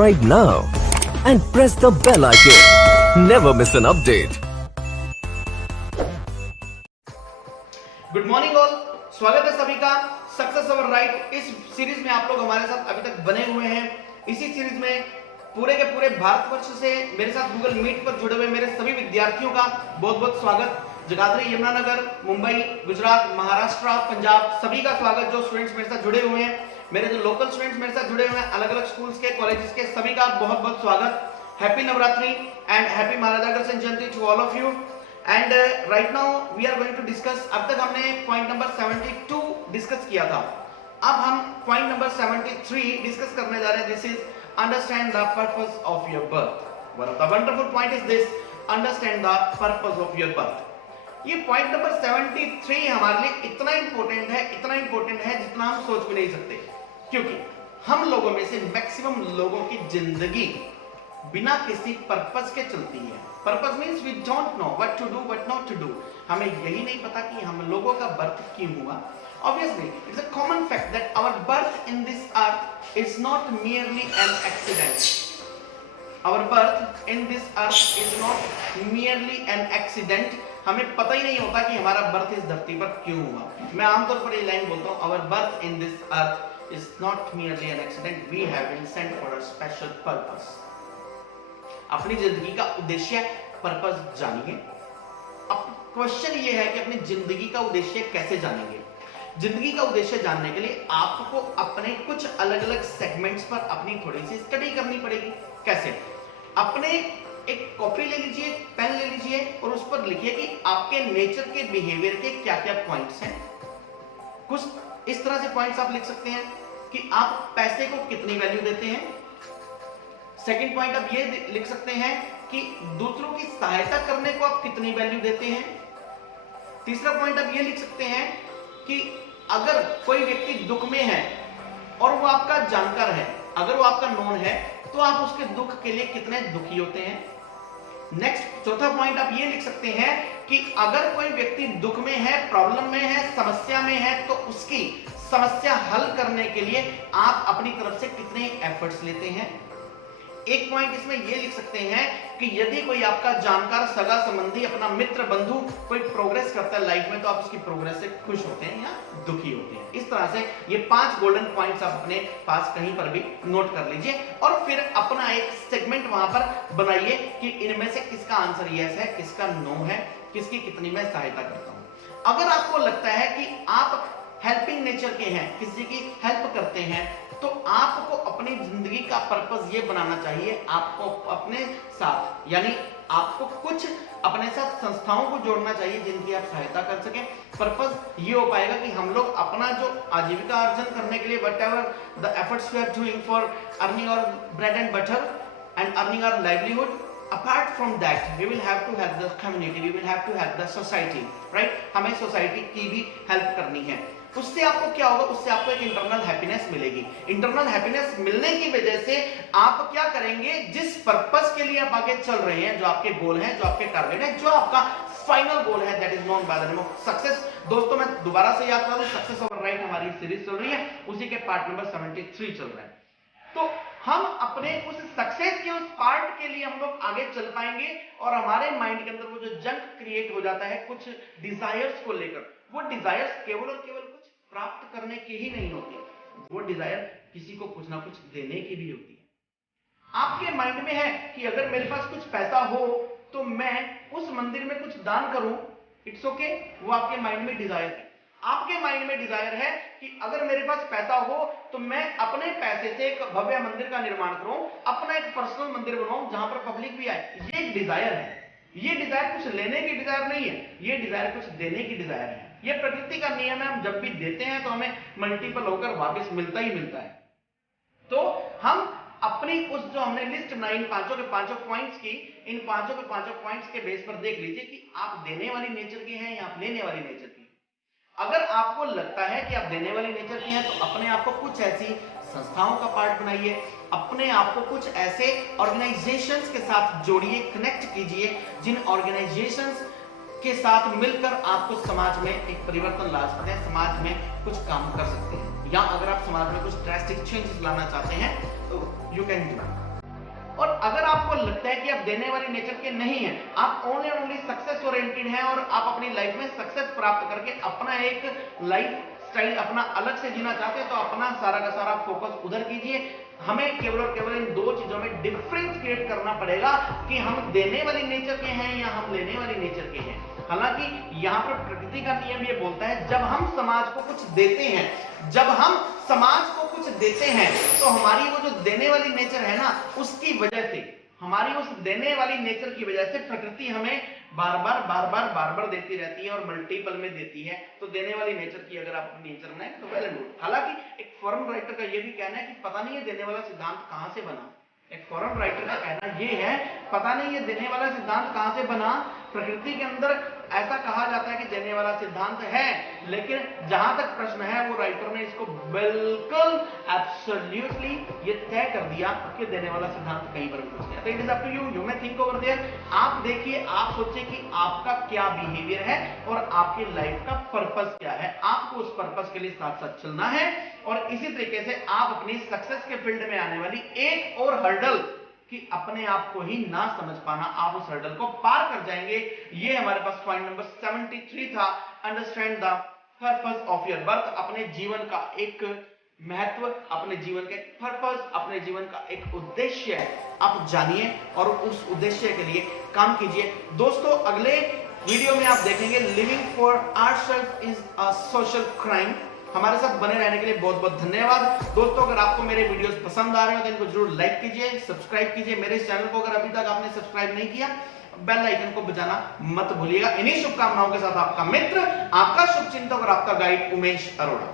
subscribe now and press the bell icon. Never miss an update. Good morning all, स्वागत है सभी का success over right इस series में। आप लोग हमारे साथ अभी तक बने हुए हैं। इसी सीरीज में पूरे के पूरे भारतवर्ष से मेरे साथ गूगल मीट पर जुड़े हुए मेरे सभी विद्यार्थियों का बहुत बहुत स्वागत। जगाधरी, यमुनानगर, मुंबई, गुजरात, महाराष्ट्र, पंजाब, सभी का स्वागत। जो स्टूडेंट्स मेरे साथ जुड़े हुए हैं, मेरे जो लोकल स्टूडेंट्स मेरे साथ जुड़े हुए हैं अलग अलग स्कूल्स के, कॉलेजेस के, सभी का बहुत बहुत स्वागत। Happy Navratri and happy Maharaja Agrasen Jayanti to all of you. And right now we are going to discuss. अब तक हमने पॉइंट नंबर 72 डिस्कस किया था। अब हम पॉइंट नंबर 73 डिस्कस करने जा रहे हैं। This is understand the purpose of your birth. One of the wonderful point is this, understand the purpose of your birth. ये पॉइंट नंबर 73 हमारे लिए इतना इंपॉर्टेंट है जितना हम सोच भी नहीं सकते, क्योंकि हम लोगों में से मैक्सिमम लोगों की जिंदगी बिना किसी पर्पस के चलती है। Purpose means we don't know what to do, what not to do. हमें यही नहीं पता कि हम लोगों का बर्थ क्यों हुआ। Obviously, it's a common fact that our birth in this earth is not merely an accident. Our birth in this earth is not merely an accident. हमें पता ही नहीं होता कि हमारा बर्थ इस धरती पर क्यों हुआ। मैं आमतौर पर ये लाइन बोलता हूँ, our birth in this earth is not merely an accident. We have been sent for a special purpose. अपनी जिंदगी का उद्देश्य, पर्पस जानिए। अब क्वेश्चन ये है कि अपनी जिंदगी का उद्देश्य कैसे जानेंगे। जिंदगी का उद्देश्य जानने के लिए आपको अपने कुछ अलग अलग सेगमेंट्स पर अपनी थोड़ी सी स्टडी करनी पड़ेगी। कैसे? अपने एक कॉपी ले लीजिए, पेन ले लीजिए और उस पर लिखिए कि आपके नेचर के बिहेवियर के क्या क्या पॉइंट्स हैं। कुछ इस तरह से पॉइंट्स आप लिख सकते हैं कि आप पैसे को कितनी वैल्यू देते हैं। सेकंड पॉइंट आप ये लिख सकते हैं कि दूसरों की सहायता करने को आप कितनी वैल्यू देते हैं। तीसरा पॉइंट आप ये लिख सकते हैं कि अगर कोई व्यक्ति दुख में है और वो आपका जानकार है, अगर वो आपका नोन है, तो आप उसके दुख के लिए कितने दुखी होते हैं। नेक्स्ट चौथा पॉइंट आप ये लिख सकते हैं कि अगर कोई व्यक्ति दुख में है, प्रॉब्लम में है, समस्या में है, तो उसकी समस्या हल करने के लिए आप अपनी तरफ से कितने एफर्ट्स लेते हैं। एक पॉइंट इसमें ये लिख सकते हैं कि यदि कोई आपका जानकार, सगा संबंधी, अपना मित्र, बंधु कोई प्रोग्रेस करता है लाइफ में, तो आप उसकी प्रोग्रेस से खुश होते हैं या दुखी होते हैं। इस तरह से ये 5 गोल्डन पॉइंट्स आप अपने पास कहीं पर भी नोट कर लीजिए और फिर अपना एक सेगमेंट वहां पर बनाइए कि इनमें से किसका आंसर यस है, किसका नो है, किसकी कितनी मैं सहायता करता हूं। अगर आपको लगता है कि आप हेल्पिंग नेचर के हैं, किसी की हेल्प करते हैं, तो आपको अपनी जिंदगी का पर्पस ये बनाना चाहिए, आपको अपने साथ, यानी आपको कुछ अपने साथ संस्थाओं को जोड़ना चाहिए जिनकी आप सहायता कर सकें। पर्पस ये हो पाएगा कि हम लोग अपना जो आजीविका अर्जन करने के लिए whatever the efforts we are doing for earning our bread and butter and earning our livelihood, apart from that we will have to help the community, we will have to help the society, right? हमें society की भी help करनी है। उससे आपको क्या होगा? उससे आपको एक इंटरनल हैप्पीनेस मिलेगी। इंटरनल हैप्पीनेस मिलने की वजह से आप क्या करेंगे? जिस पर्पस के लिए आप आगे चल रहे हैं, जो आपके गोल हैं, जो आपके टारगेट है, जो आपका फाइनल गोल है, that is known by the name of success. दोस्तों मैं दोबारा से याद करा दूं, सक्सेस ओवर राइट हमारी सीरीज चल रही है, उसी के पार्ट नंबर 73 चल रहा है। तो हम अपने उस सक्सेस के उस पार्ट के लिए हम लोग आगे चल पाएंगे और हमारे माइंड के अंदर वो जो जंक क्रिएट हो जाता है कुछ डिजायर्स को लेकर, वो डिजायर्स केवल और केवल कुछ प्राप्त करने की ही नहीं होती, वो डिजायर किसी को कुछ ना कुछ देने की भी होती है। आपके माइंड में है कि अगर मेरे पास कुछ पैसा हो तो मैं उस मंदिर में कुछ दान करूं, इट्स ओके, वो आपके माइंड में डिजायर है। आपके माइंड में डिजायर है कि अगर मेरे पास पैसा हो तो मैं अपने पैसे से एक भव्य मंदिर का निर्माण करूं, अपना एक पर्सनल मंदिर बनाऊं जहां पर पब्लिक भी आए। ये एक डिजायर है। ये डिजायर कुछ लेने की डिजायर नहीं है, ये डिजायर कुछ देने की डिजायर है। ये प्रकृति का नियम है, हम जब भी देते हैं तो हमें मल्टीपल होकर वापस मिलता ही मिलता है। तो हम अपनी उस जो हमने लिस्ट बनाई इन पांचों के पांचों पॉइंट्स की, इन पांचों के पांचों पॉइंट्स के बेस पर देख लीजिए कि आप देने वाली नेचर के हैं या आप लेने वाली नेचर के हैं। अगर आपको लगता है कि आप देने वाली नेचर के हैं तो अपने आप को कुछ ऐसी संस्थाओं का पार्ट बनाइए, अपने आप को कुछ ऐसे ऑर्गेनाइजेशंस के साथ जोड़िए, कनेक्ट कीजिए जिन ऑर्गेनाइजेशंस के साथ मिलकर आपको समाज में एक परिवर्तन ला सकते हैं, समाज में कुछ काम कर सकते हैं। या अगर आप समाज में कुछ ड्रास्टिक चेंजेस लाना चाहते हैं तो यू कैन डू। और अगर आपको लगता है कि आप देने वाली नेचर के नहीं हैं, आप ओनली ओनली सक्सेस ओरिएंटेड हैं और आप अपनी लाइफ में सक्सेस प्राप्त करके अपना एक लाइफ स्टाइल अपना अलग से जीना चाहते हैं, तो अपना सारा का सारा फोकस उधर कीजिए। हमें केवल और केवल इन दो चीजों में डिफरेंस क्रिएट करना पड़ेगा कि हम देने वाली नेचर के हैं या हम लेने वाली नेचर के हैं। हालांकि यहां पर प्रकृति का नियम ये बोलता है, जब हम समाज को कुछ देते हैं, जब हम समाज को कुछ देते हैं, तो हमारी वो जो देने वाली नेचर है ना, उसकी वजह से, हमारी उस देने वाली नेचर की वजह से प्रकृति हमें बार बार देती रहती है और मल्टीपल में देती है। तो देने वाली नेचर की अगर आप अपनी नेचर बनाए तो वेल एंड गुड। हालांकि एक फॉरेन राइटर का ये भी कहना है कि पता नहीं ये देने वाला सिद्धांत कहां से बना। एक फॉरेन राइटर का कहना ये है, पता नहीं ये देने वाला सिद्धांत कहां से बना। प्रकृति के अंदर ऐसा कहा जाता है कि देने वाला सिद्धांत है, लेकिन जहां तक प्रश्न है वो राइटर ने इसको बिल्कुल एब्सोल्युटली ये तय कर दिया कि देने वाला सिद्धांत कहीं पर भी कुछ नहीं है। तो it is up to you may think over there. आप देखिए, आप सोचिए कि आपका क्या बिहेवियर है और आपकी लाइफ का पर्पस क्या है। आपको उस पर्पस के लिए साथ साथ चलना है और इसी तरीके से आप अपनी सक्सेस के फील्ड में आने वाली एक और हर्डल कि अपने आप को ही ना समझ पाना, आप उस हर्डल को पार कर जाएंगे। ये हमारे पास पॉइंट नंबर 73 था, understand the purpose of your birth. अपने जीवन का एक महत्व, अपने जीवन का एक पर्पस, अपने जीवन का एक उद्देश्य आप जानिए और उस उद्देश्य के लिए काम कीजिए। दोस्तों, अगले वीडियो में आप देखेंगे living for ourselves is a social crime. हमारे साथ बने रहने के लिए बहुत बहुत धन्यवाद। दोस्तों, अगर आपको मेरे वीडियोस पसंद आ रहे हो तो इनको जरूर लाइक कीजिए, सब्सक्राइब कीजिए। मेरे इस चैनल को अगर अभी तक आपने सब्सक्राइब नहीं किया, बेल आइकन को बजाना मत भूलिएगा। इन्हीं शुभकामनाओं के साथ आपका मित्र, आपका शुभचिंतक और आपका गाइड उमेश अरोड़ा।